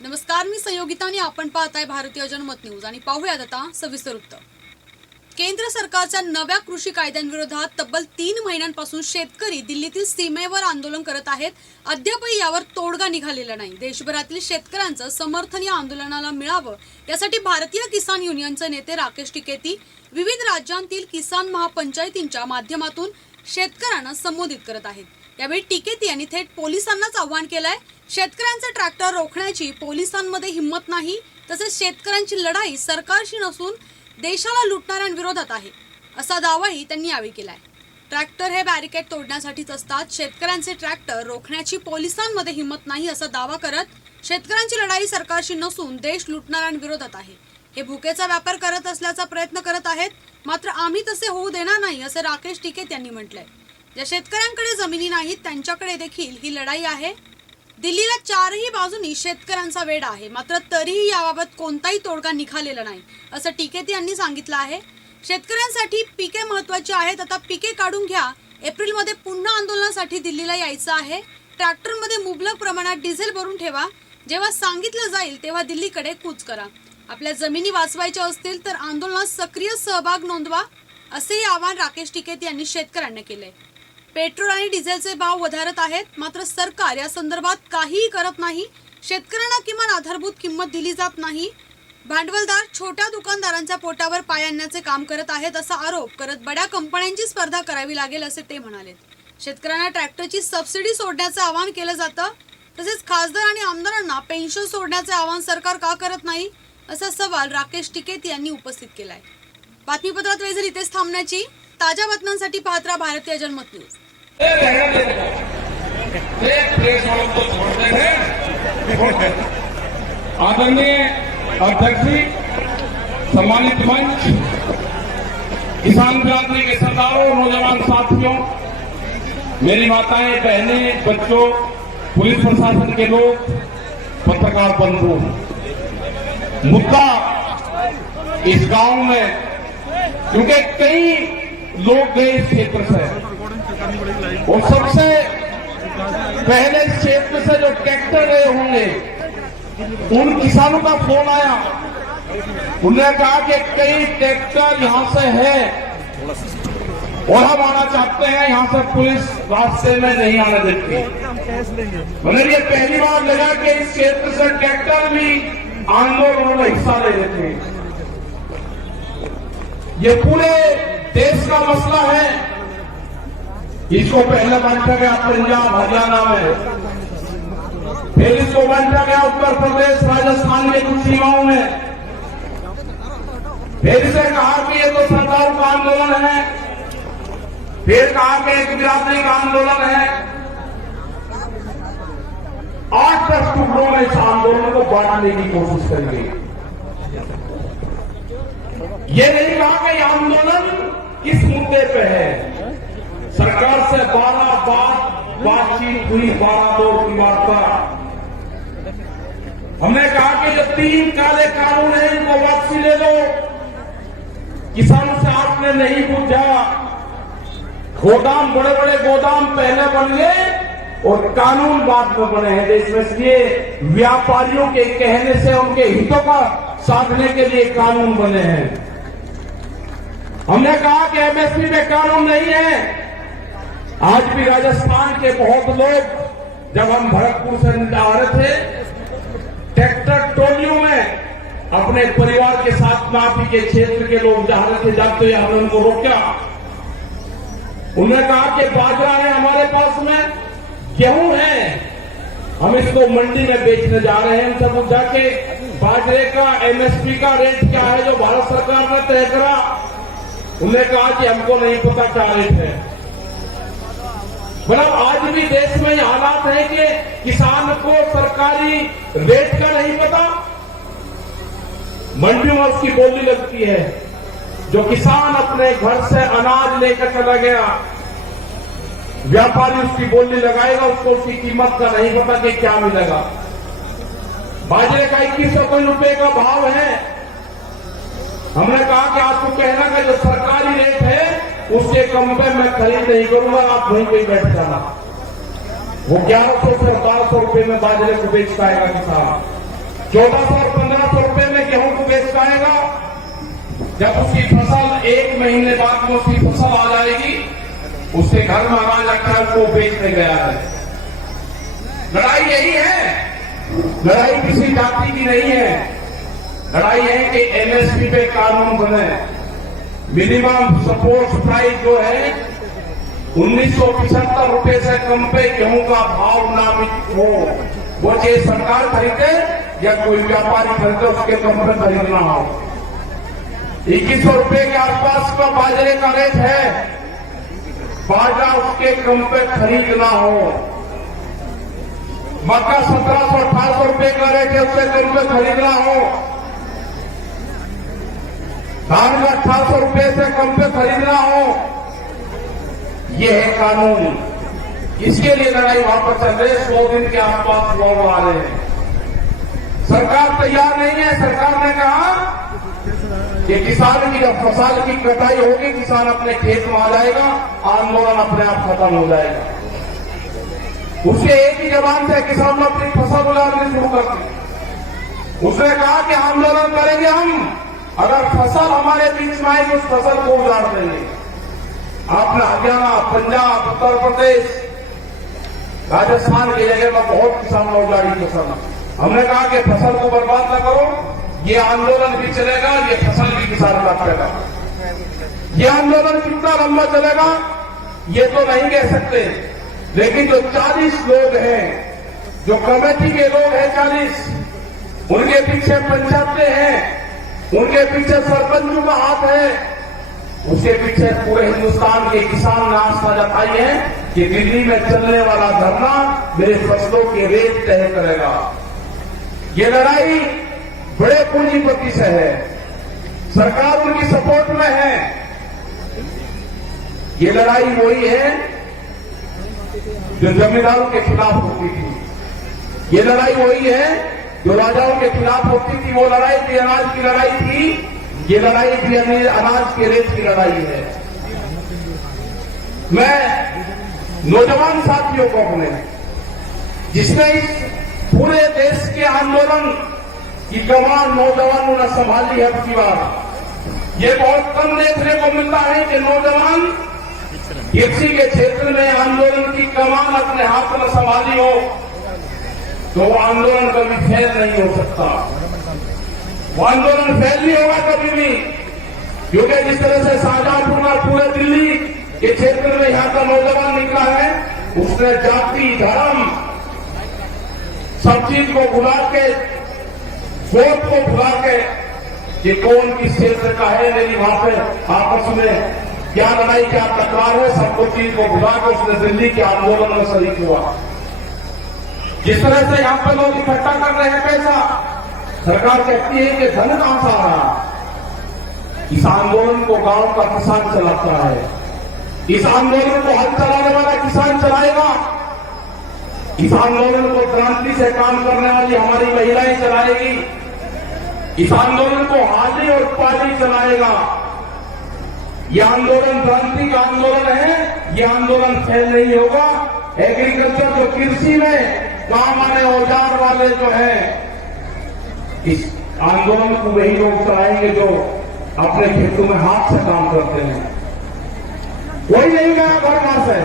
नमस्कार, मी संयोगिता आणि आपण पाहताय भारतीय जनमत न्यूज आणि पाहूयात आता सविस्तर वृत्त। केंद्र सरकारच्या नव्या कृषी कायद्यांविरोधात तब्बल 3 महिन्यांपासून शेतकरी दिल्लीतील सीमेवर आंदोलन करत आहेत। अद्यापही यावर तोडगा निघालेला नाही। देशभरातील शेतकऱ्यांचं समर्थन या आंदोलनाला मिळावं यासाठी भारतीय किसान युनियनचे नेते राकेश टिकेती विविध राज्यांतील किसान महापंचायतींच्या माध्यमातून शेतकऱ्यांना संबोधित करत आहेत। यावेळी टिकेती यांनी थेट पोलिसांनाच आवाहन केलंय। शेतकऱ्यांचे ट्रॅक्टर रोखण्याची पोलिसांमध्ये हिंमत नाही, तसेच शेतकऱ्यांची लढाई सरकारशी नसून देशाला लुटणाऱ्यांविरोधात आहे, असा दावाही त्यांनी यावेळी केलाय। ट्रॅक्टर हे बॅरिकेड तोडण्यासाठीच असतात, शेतकऱ्यांचे ट्रॅक्टर रोखण्याची पोलिसांमध्ये हिंमत नाही असा दावा करत शेतकऱ्यांची लढाई सरकारशी नसून देश लुटणाऱ्यांविरोधात आहे। हे भुकेचा व्यापार करत असल्याचा प्रयत्न करत आहेत, मात्र आम्ही तसे होऊ देणार नाही असे राकेश टिकेत यांनी म्हटलंय। ज्या शेतकऱ्यांकडे जमिनी नाहीत त्यांच्याकडे देखील ही लढाई आहे। दिल्लीला चारही बाजूनी शेतकऱ्यांचा वेढा आहे, मात्र तरीही याबाबत कोणताही तोडगा निघालेला नाही असं टिकेती यांनी सांगितलं आहे। शेतकऱ्यांसाठी पिके महत्त्वाची आहेत, आता पिके काढून घ्या। एप्रिलमध्ये पुन्हा आंदोलनासाठी दिल्लीला यायचं आहे। ट्रॅक्टरमध्ये मुबलक प्रमाणात डिझेल भरून ठेवा, जेव्हा सांगितलं जाईल तेव्हा दिल्लीकडे कूच करा। आपल्या जमिनी वाचवायच्या असतील तर आंदोलनात सक्रिय सहभाग नोंदवा, असेही आवाहन राकेश टिकेती यांनी शेतकऱ्यांना केलंय। पेट्रोल आणि डिझेलचे भाव वधारत आहेत, मात्र सरकार या संदर्भात काहीही करत नाही। शेतकऱ्यांना किमान आधारभूत किंमत दिली जात नाही। भांडवलदार छोट्या दुकानदारांच्या पोटावर पाय आणण्याचे काम करत आहेत असा आरोप करत बड्या कंपन्यांची स्पर्धा करावी लागेल असे ते म्हणाले। शेतकऱ्यांना ट्रॅक्टरची सबसिडी सोडण्याचे आवाहन केलं जातं, तसेच खासदार आणि आमदारांना पेन्शन सोडण्याचे आवाहन सरकार का करत नाही असा सवाल राकेश टिकेती यांनी उपस्थित केलाय। बातमीपत्रात वेळ झाली इथेच थांबण्याची। ताज्या बातम्यांसाठी पाहत राहा भारतीय जनमत न्यूज। आदरणीय अध्यक्ष जी, सम्मानित मंच, किसान बिरादरी के सरदारों, नौजवान साथियों, मेरी माताएं, बहनें, बच्चों, पुलिस प्रशासन के लोग, पत्रकार बंधु, मुद्दा इस गांव में क्योंकि कई लोग गए इस क्षेत्र से और सबसे पहले इस क्षेत्र से जो ट्रैक्टर गए होंगे उन किसानों का फोन आया। उन्होंने कहा कि कई ट्रैक्टर यहां से है और हम आना चाहते हैं, यहां से पुलिस रास्ते में नहीं आने देती। उन्हें ये पहली बार लगा कि इस क्षेत्र से ट्रैक्टर भी आंदोलन में हिस्सा ले रहे थे। ये पूरे देश का मसला है। इसको पहले बांटा गया पंजाब हरियाणा में, फिर इसको बांटा गया उत्तर प्रदेश राजस्थान के कुछ सीमाओं में, फिर इसे कहा कि ये तो सरकार का आंदोलन है, फिर कहा कि एक बिरादरी का आंदोलन है। 8-10 टुकड़ों में इस आंदोलन को बांटने की कोशिश करेंगे। ये नहीं कहा कि यह आंदोलन किस मुद्दे पे है। सरकार से 12 बार बातचीत हुई, 12 दौर की वार्ता। हमने कहा कि जो 3 काले कानून हैं इनको वापसी ले लो। किसानों से आपने नहीं पूछा। गोदाम, बड़े बड़े गोदाम पहले बन गए और कानून बाद में बने हैं देश में, इसलिए व्यापारियों के कहने से उनके हितों का साधने के लिए कानून बने हैं। हमने कहा कि एमएसपी में कानून नहीं है। आज भी राजस्थान के बहुत लोग, जब हम भरतपुर से आ रहे थे, ट्रैक्टर ट्रॉलियों में अपने परिवार के साथ नापी के क्षेत्र के लोग जा रहे थे, जाते हुए हमने उनको रोका। उन्होंने कहा कि बाजरा है हमारे पास में, गेहूं है, हम इसको मंडी में बेचने जा रहे हैं। उनसे पूछा कि बाजरे का एमएसपी का रेट क्या है जो भारत सरकार ने तय करा। उन्होंने कहा कि हमको नहीं पता क्या रेट है। मतलब आज भी देश में ये हालात है कि किसान को सरकारी रेट का नहीं पता। मंडियों में उसकी बोली लगती है। जो किसान अपने घर से अनाज लेकर चला गया, व्यापारी उसकी बोली लगाएगा, उसको उसकी कीमत का नहीं पता कि क्या मिलेगा। बाजरे का 2100 रुपए का भाव है। हमने कहा कि आपको कहना का जो सरकारी रेट है उसके कम पे मैं खरीद नहीं करूंगा, आप वहीं पे बैठ जाना। वो 1100 से 1200 रुपए में बाजरे को बेच पाएगा किसान। 1400 और 1500 रुपए में गेहूं को बेच पाएगा। जब उसकी फसल 1 महीने बाद में उसकी फसल आ जाएगी, उसके घर में अनाज रखा है, उसको बेचने गया है। लड़ाई यही है, लड़ाई किसी जाति की नहीं है। लड़ाई है कि एमएसपी पे कानून बने, मिनिमम सपोर्ट प्राइस जो है 1975 रुपए से कम पे गेहूं का भाव नामित हो। वो चाहे सरकार खरीदे या कोई व्यापारी खरीदे, उसके कम पे खरीदना हो। 2100 रुपए के आसपास का बाजरे का रेट है, बाजरा उसके कम पे खरीदना हो। मक्का 1700-1800 रुपए का रेट है, उससे कम पे खरीदना हो। धान का 1800 रुपए से कम पे खरीदना हो। यह है कानून। इसके लिए लड़ाई वहां पर चल रही है। 100 दिन के आसपास लोग आ रहे हैं। सरकार तैयार नहीं है। सरकार ने कहा कि किसान की जब फसल की कटाई होगी, किसान अपने खेत में आ जाएगा, आंदोलन अपने आप खत्म हो जाएगा। उसके एक ही जबान से किसान अपनी फसल उगाने शुरू कर दी। उसने कहा कि आंदोलन करेंगे हम, अगर फसल हमारे बीच में आएगी उस फसल को उजाड़ देंगे। आपने हरियाणा, पंजाब, उत्तर प्रदेश, राजस्थान की जगह में बहुत किसान ने उजाड़ी फसल। हमने कहा कि फसल को बर्बाद न करो, ये आंदोलन भी चलेगा, ये फसल भी किसान काटेगा। ये आंदोलन कितना लंबा चलेगा ये तो नहीं कह सकते, लेकिन जो 40 लोग हैं, जो कमेटी के लोग हैं 40, उनके पीछे पंचायतें हैं, उनके पीछे सरपंचों का हाथ है, उसके पीछे पूरे हिंदुस्तान के किसान ने आस्था जताई है कि दिल्ली में चलने वाला धरना मेरे फसलों के रेट तय करेगा। ये लड़ाई बड़े पूंजीपति से है, सरकार उनकी सपोर्ट में है। ये लड़ाई वही है जो जमींदारों के खिलाफ होती थी। ये लड़ाई वही है जो राजाओं के खिलाफ होती थी। वो लड़ाई भी अनाज की लड़ाई थी, ये लड़ाई भी अनाज के रेट की लड़ाई है। मैं नौजवान साथियों को अपने, जिसने इस पूरे देश के आंदोलन की कमान नौजवानों ने संभाली है, अपनी बात ये बहुत कम देखने को मिलता है कि नौजवान किसी के क्षेत्र में आंदोलन की कमान अपने हाथ में संभाली हो, तो वो आंदोलन कभी फेल नहीं हो सकता। वो आंदोलन फेल नहीं होगा कभी भी, क्योंकि जिस तरह से शाहजहांपुर और पूरे दिल्ली के क्षेत्र में यहां का नौजवान निकला है, उसने जाति, धर्म, सब चीज को भुला के, वोट को भुला के, कि कौन किस क्षेत्र का है, मेरी वहां पे आपस में क्या लड़ाई, क्या तकरार है, सब कुछ चीज को भुला के उसने दिल्ली के आंदोलन में शरीक हुआ। जिस तरह से यहां पर लोग इकट्ठा कर रहे हैं पैसा, सरकार कहती है कि धन कहां से आ रहा। इस आंदोलन को गांव का किसान चलाता है। इस आंदोलन को हल चलाने वाला किसान चलाएगा। इस आंदोलन को क्रांति से काम करने वाली हमारी महिलाएं चलाएगी। इस आंदोलन को हाली और पाली चलाएगा। ये आंदोलन क्रांति का आंदोलन है। ये आंदोलन फेल नहीं होगा। एग्रीकल्चर जो कृषि में काम आने औजार वाले जो है, इस आंदोलन को वही लोग चलाएंगे जो अपने खेतों में हाथ से काम करते हैं। कोई नहीं गया घर वहां से।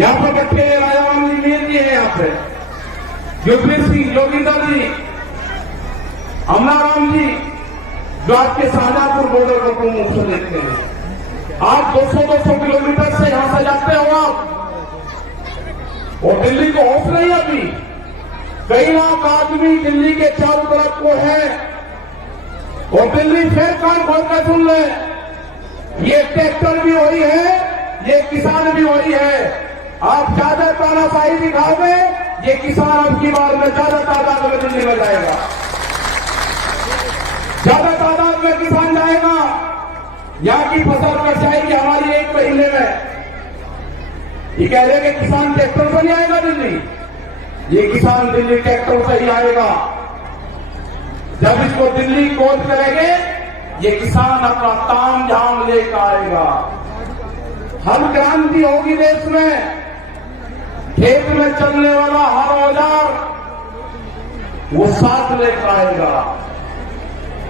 यहां पर बैठे राजाराम जी मीर जी है, यहाँ पे युगवीर सिंह, जोगिंदर जी, अमलाराम जी, जो आपके शाहजहांपुर बॉर्डर को मुंह से देखते हैं। आप 200-200 किलोमीटर से यहां से जाते हो आप, और दिल्ली को होश नहीं अभी। कई लाख आदमी दिल्ली के चारों तरफ को है, और दिल्ली फिर कान खोल कर सुन ले, ये ट्रैक्टर भी वही है, ये किसान भी वही है। आप ज्यादा तानाशाही दिखाओगे, ये किसान अब की बार में ज्यादा तादाद में दिल्ली में जाएगा, ज्यादा तादाद में किसान जाएगा। यहाँ की फसल कट जाएगी हमारी 1 महीने में। ये कह रहे कि किसान ट्रैक्टर से नहीं आएगा दिल्ली, ये किसान दिल्ली ट्रैक्टर से ही आएगा। जब इसको दिल्ली कोच करेंगे, ये किसान अपना ताम झाम लेकर आएगा। हर क्रांति होगी देश में। खेत में चलने वाला हर औजार वो साथ लेकर आएगा।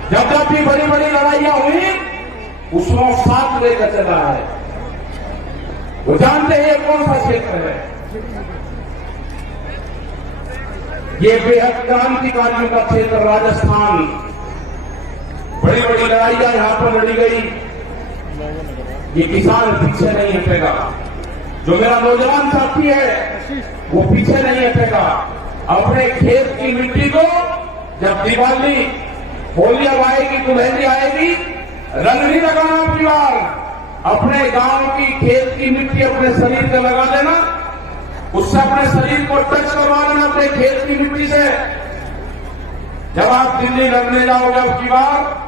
जब जब भी बड़ी बड़ी लड़ाइयां हुई उसमें साथ लेकर चला है। वो जानते हैं ये कौन सा क्षेत्र है। ये बेहद क्रांतिकारियों का क्षेत्र राजस्थान। बड़ी बड़ी लड़ाइयां यहां पर लड़ी गई। ये किसान पीछे नहीं हटेगा। जो मेरा नौजवान साथी है वो पीछे नहीं हटेगा। अपने खेत की मिट्टी को जब दिवाली होली अब आएगी, दुल्हन आएगी, रंग नहीं लगाना अपनी बार। अपने गांव की खेत की मिट्टी अपने शरीर पे लगा देना, उससे अपने शरीर को टच करवा लेना अपने खेत की मिट्टी से। जब आप दिल्ली लड़ने जाओगे अब की बार,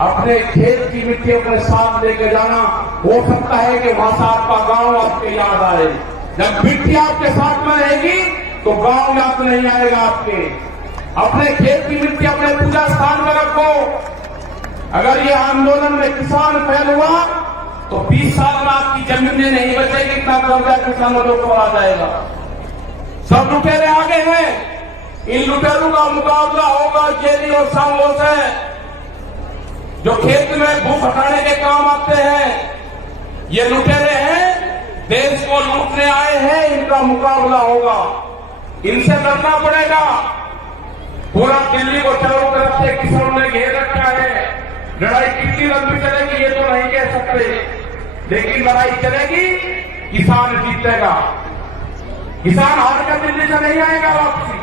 अपने खेत की मिट्टी अपने साथ लेके जाना। हो सकता है कि वहां से आपका गांव आपके याद आए। जब मिट्टी आपके साथ में रहेगी तो गांव याद नहीं आएगा आपके। अपने खेत की मिट्टी अपने पूजा स्थान में रखो। अगर ये आंदोलन में किसान फैल हुआ तो 20 साल में आपकी जमीनें नहीं बचेगी, इतना कर्जा किसानों के ऊपर आ जाएगा। सब लुटेरे आगे हैं। इन लुटेरों का मुकाबला होगा जेरी और सांगों से, जो खेत में भूख हटाने के काम आते हैं। ये लुटेरे हैं, देश को लूटने आए हैं। इनका मुकाबला होगा, इनसे लड़ना पड़ेगा। पूरा दिल्ली को चारों तरफ से किसानों ने घेर रखा है। लड़ाई कितनी लंबी चलेगी ये तो नहीं कह सकते, लेकिन लड़ाई चलेगी, किसान जीतेगा। किसान हार कर दिल्ली से नहीं आएगा वापसी।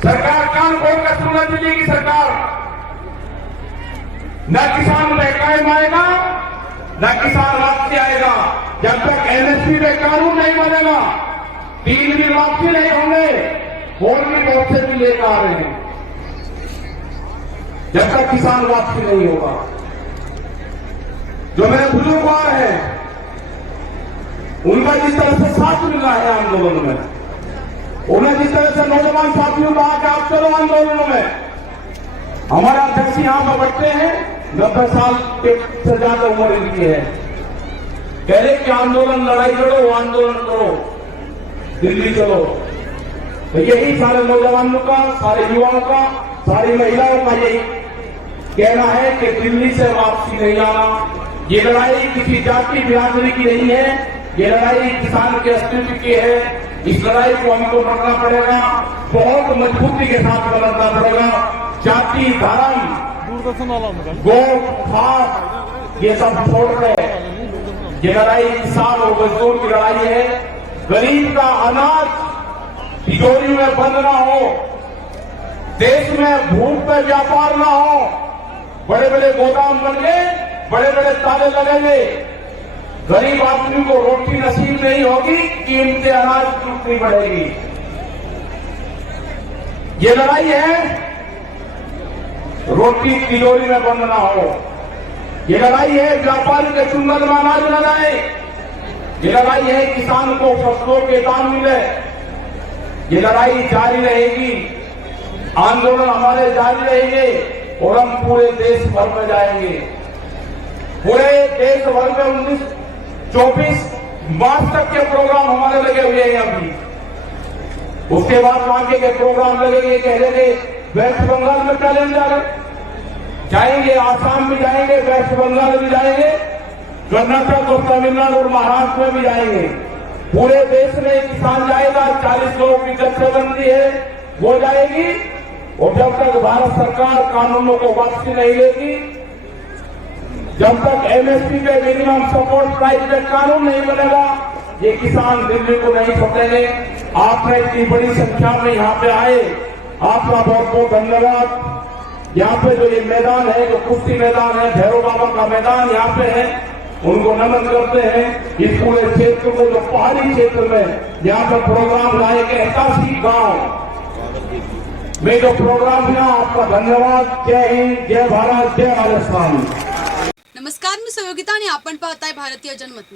सरकार कान खोल कर सुनना, दिल्ली की सरकार न किसान महकाम आएगा न किसान वापसी आएगा। जब तक एमएसपी में कानून नहीं बनेगा 3 दिन वापसी नहीं होंगे। और भी बहुत से भी लेकर आ रहे हैं। जब तक किसान वापसी नहीं होगा, जो मेरे बुजुर्ग हैं उनका जिस तरह से साथ मिल रहा है आंदोलन में, उन्हें जिस तरह से नौजवान साथियों कहा कि आप चलो आंदोलनों में। हमारे अध्यक्ष यहां पर बैठते हैं, 90 साल से ज्यादा उम्र इनकी है। कह रहे कि आंदोलन लड़ाई लड़ो, आंदोलन करो, दिल्ली चलो। तो यही सारे नौजवानों का, सारे युवाओं का, सारी महिलाओं का यही कहना है कि दिल्ली से वापसी नहीं आना। ये लड़ाई किसी जाति बिरादरी की नहीं है, ये लड़ाई किसान के अस्तित्व की है। इस लड़ाई को हमको लड़ना पड़ेगा, बहुत मजबूती के साथ लड़ना पड़ेगा। जाति, धर्म, गोट, खास ये सब छोड़ कर ये लड़ाई किसान और मजदूर की लड़ाई है। गरीब का अनाज तिजोरी में बंद ना हो, देश में भूख पे व्यापार ना हो। बड़े बड़े गोदाम बन गए, बड़े बड़े ताले लगेंगे, गरीब आदमी को रोटी नसीब नहीं होगी, कीमतें अनाज की उतनी बढ़ेगी। ये लड़ाई है रोटी तिजोरी में बंद ना हो। ये लड़ाई है व्यापारी के चुंगल में अनाज न जाए। ये लड़ाई है किसान को फसलों के दाम मिले। ये लड़ाई जारी रहेगी, आंदोलन हमारे जारी रहेंगे और हम पूरे देश भर में जाएंगे। पूरे देश भर में 24 मार्च तक के प्रोग्राम हमारे लगे हुए हैं अभी। उसके बाद आगे के प्रोग्राम लगेंगे। कह रहे थे वेस्ट बंगाल में कैलेंडर जाएंगे, आसाम में जाएंगे, वेस्ट बंगाल में जाएंगे, कर्नाटक और तमिलनाडु और महाराष्ट्र में भी जाएंगे। पूरे देश में किसान जाएगा। 40 लोगों की जत्थेबंदी है वो जाएगी। और जब तक भारत सरकार कानूनों को वापसी नहीं लेगी, जब तक एमएसपी पे मिनिमम सपोर्ट प्राइस पे कानून नहीं बनेगा, ये किसान दिल्ली को नहीं छोड़ेंगे। आपने इतनी बड़ी संख्या में यहाँ पे आए, आपका बहुत बहुत धन्यवाद। यहाँ पे जो ये मैदान है, जो कुश्ती मैदान है, भैरव बाबा का मैदान यहाँ पे है, उनको नमन करते हैं। इस पूरे क्षेत्र को, जो पहाड़ी क्षेत्र में यहाँ पर प्रोग्राम लाए गए 81 गांव में जो प्रोग्राम हुआ, आपका धन्यवाद। जय हिंद, जय भारत, जय राजस्थान। नमस्कार, मी सहयोगिता आणि आपण पाहताय भारतीय जनमत।